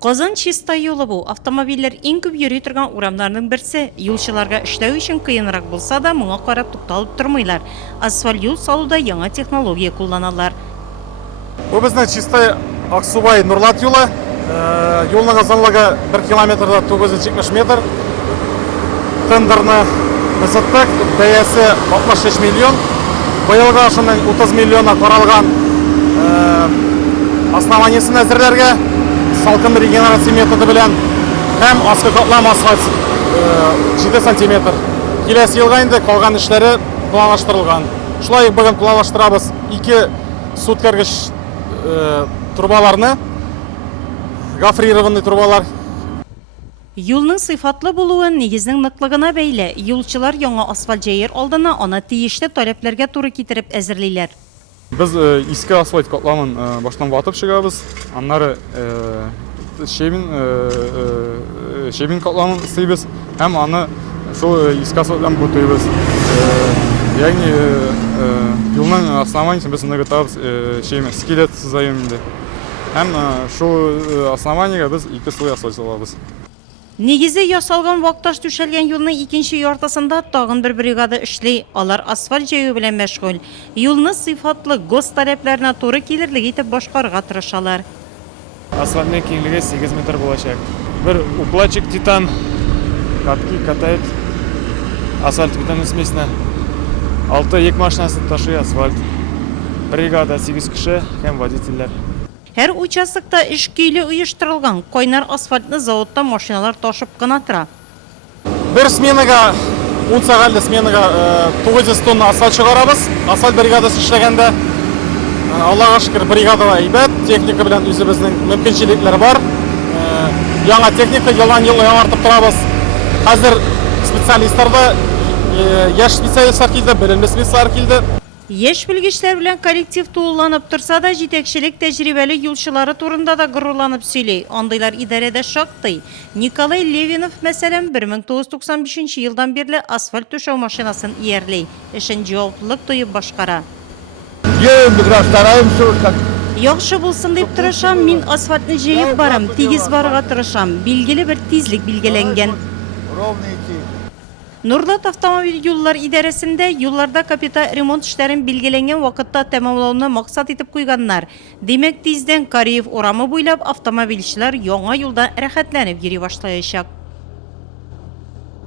Казан чиста юлы бу. Автомобильләр иң күп йөри торган урамнарның берсе. Юлчыларга эшләү өчен кыенрак булса да, моңа карап тукталып тормыйлар. Асфальт юл салуда яңа технология кулланалар. Бу безнең чистай Аксубай Нурлат юлы. Юлның озынлыгы 1 километрда 970 метр. Тендерны бизеттек, бәясе 63 миллион. Быелга шуның 30 миллионга каралган основаниесен әзерләргә салкын регенерация методы белән һәм аскы катлам асфальт 7 сантиметр. Киләсе елга инде калган эшләре планлаштырылган. Шулай бүген планлаштырабыз 2 су үткәргеч трубаларны, гофрированный трубалар. Юлның сыйфатлы булуы нигезнең ныклыгына бәйле. Юлчылар яңа асфальт җәер алдына аны тиешле таләпләргә туры китереп әзерлиләр. Biz иске асфальт катламын баштан ватып чыгабыз. Аннары шебин катламын сыйбыз һәм аны шул иске асфальттан бутыйбыз. Ягъни юлның основаниесен без ныгытабыз, скелет сызаем инде. Һәм шул основаниегә без 2 слой асфальт салабыз. Нигезе ясалган вакташ түшәлгән юлның икенче яртысында тагын бер бригада эшли. Алар асфальт җәю белән мәшгуль. Юлны сыйфатлы гос таләпләренә туры килерлек итеп башкарырга тырышалар. Асфальтның киңлеге 8 метр булачак. Бер укладчик титан катки катает асфальт бетон смесіне. 6 йөк машинасы ташый асфальт. Бригада 8 кеше һәм водительләр. Һәр участокта эш көйле оештырылган. Кайнар асфальтны заводта машиналар ташып кына тора. Бер сменага 10 сәгатьле сменага 900 тонна асфальт чыгарабыз. Асфальт бригадасы эшләгәндә Аллага шөкер бригадага әйбәт, техника белән үзебезнең мөмкинчелекләр бар. Яңа техника елдан ел яңартып торабыз. Хәзер специалистларда яшь специалистлар килде, белемле специалистлар килде. Яшь белгечләр белән коллектив тулыланып торса да, җитәкчелек тәҗрибәле юлчылары турында да горурланып сөйли. Андыйлар идарәдә шактый. Николай Левинов, мәсәлән, 1995 елдан бирле асфальт түшәү машинасын иярлый. Эшен җаваплылык тоеп башкара. Яхшы булсын дип тырышам, мин асфальтны җыеп барам, тигез барырга тырышам. Билгеле бер тизлек билгеләнгән. Нурлат автомобиль юллар идарәсендә юлларда капиталь ремонт эшләрен билгеләнгән вакытта тәмамлауны максат итеп куйганнар. Димәк, тиздән Кариев урамы буйлап автомобильчеләр яңа юлда рәхәтләнеп йөри башлаячак.